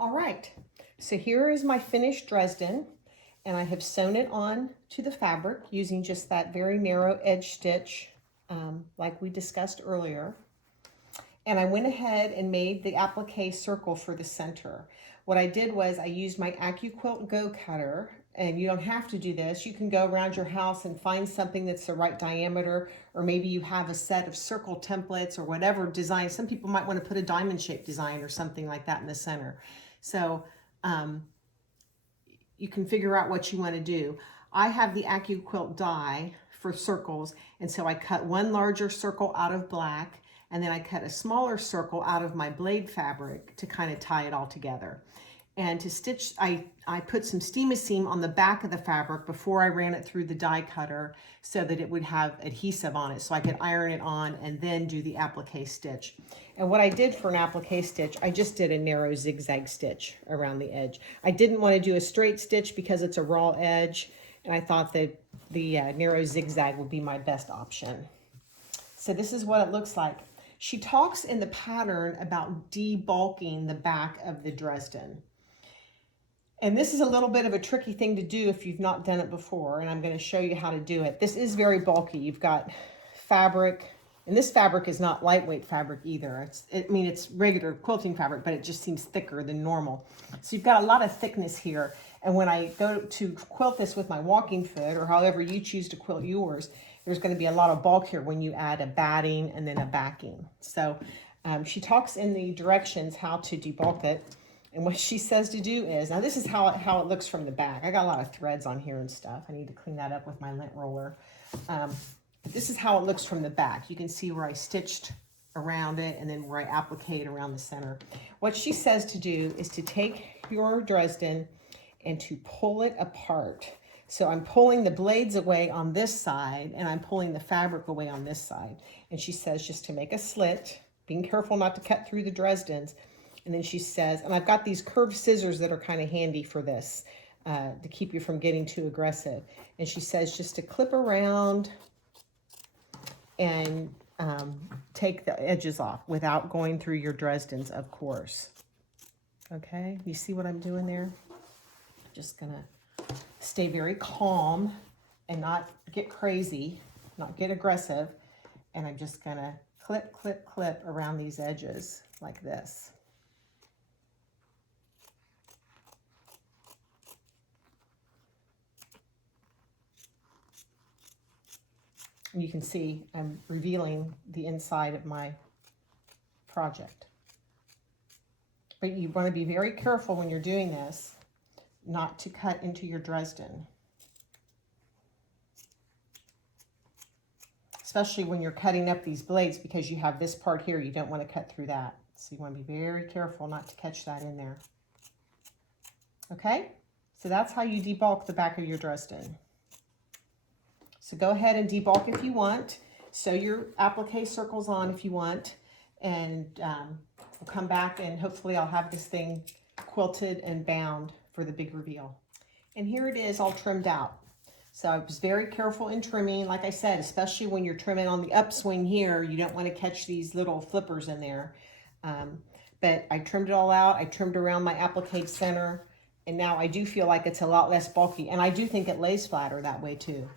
All right, so here is my finished Dresden, and I have sewn it on to the fabric using just that very narrow edge stitch like we discussed earlier. And I went ahead and made the applique circle for the center. What I did was I used my AccuQuilt Go Cutter, and you don't have to do this. You can go around your house and find something that's the right diameter, or maybe you have a set of circle templates or whatever design. Some people might want to put a diamond shaped design or something like that in the center. So you can figure out what you want to do. I have the AccuQuilt die for circles, and so I cut one larger circle out of black, and then I cut a smaller circle out of my blade fabric to kind of tie it all together. And to stitch, I put some steam-a-seam on the back of the fabric before I ran it through the die cutter so that it would have adhesive on it so I could iron it on and then do the applique stitch. And what I did for an applique stitch, I just did a narrow zigzag stitch around the edge. I didn't want to do a straight stitch because it's a raw edge, and I thought that the narrow zigzag would be my best option. So this is what it looks like. She talks in the pattern about debulking the back of the Dresden. And this is a little bit of a tricky thing to do if you've not done it before, and I'm going to show you how to do it. This is very bulky. You've got fabric, and this fabric is not lightweight fabric either. It's regular quilting fabric, but it just seems thicker than normal. So you've got a lot of thickness here. And when I go to quilt this with my walking foot, or however you choose to quilt yours, there's going to be a lot of bulk here when you add a batting and then a backing. So she talks in the directions how to debulk it. And what she says to do is, now this is how it looks from the back. I got a lot of threads on here and stuff. I need to clean that up with my lint roller. This is how it looks from the back. You can see where I stitched around it and then where I appliqued around the center. What she says to do is to take your Dresden and to pull it apart. So I'm pulling the blades away on this side and I'm pulling the fabric away on this side. And she says just to make a slit, being careful not to cut through the Dresdens. And then she says, and I've got these curved scissors that are kind of handy for this, to keep you from getting too aggressive. And she says just to clip around and take the edges off without going through your Dresdens, of course. Okay, you see what I'm doing there? Just gonna stay very calm and not get crazy, not get aggressive. And I'm just gonna clip, clip, clip around these edges like this. And you can see I'm revealing the inside of my project. But you want to be very careful when you're doing this not to cut into your Dresden. Especially when you're cutting up these blades, because you have this part here, you don't want to cut through that. So you want to be very careful not to catch that in there. Okay, so that's how you debulk the back of your Dresden. So go ahead and debulk if you want. Sew your applique circles on if you want. And we'll come back and hopefully I'll have this thing quilted and bound for the big reveal. And here it is all trimmed out. So I was very careful in trimming. Like I said, especially when you're trimming on the upswing here, you don't want to catch these little flippers in there. But I trimmed it all out. I trimmed around my applique center. And now I do feel like it's a lot less bulky. And I do think it lays flatter that way too.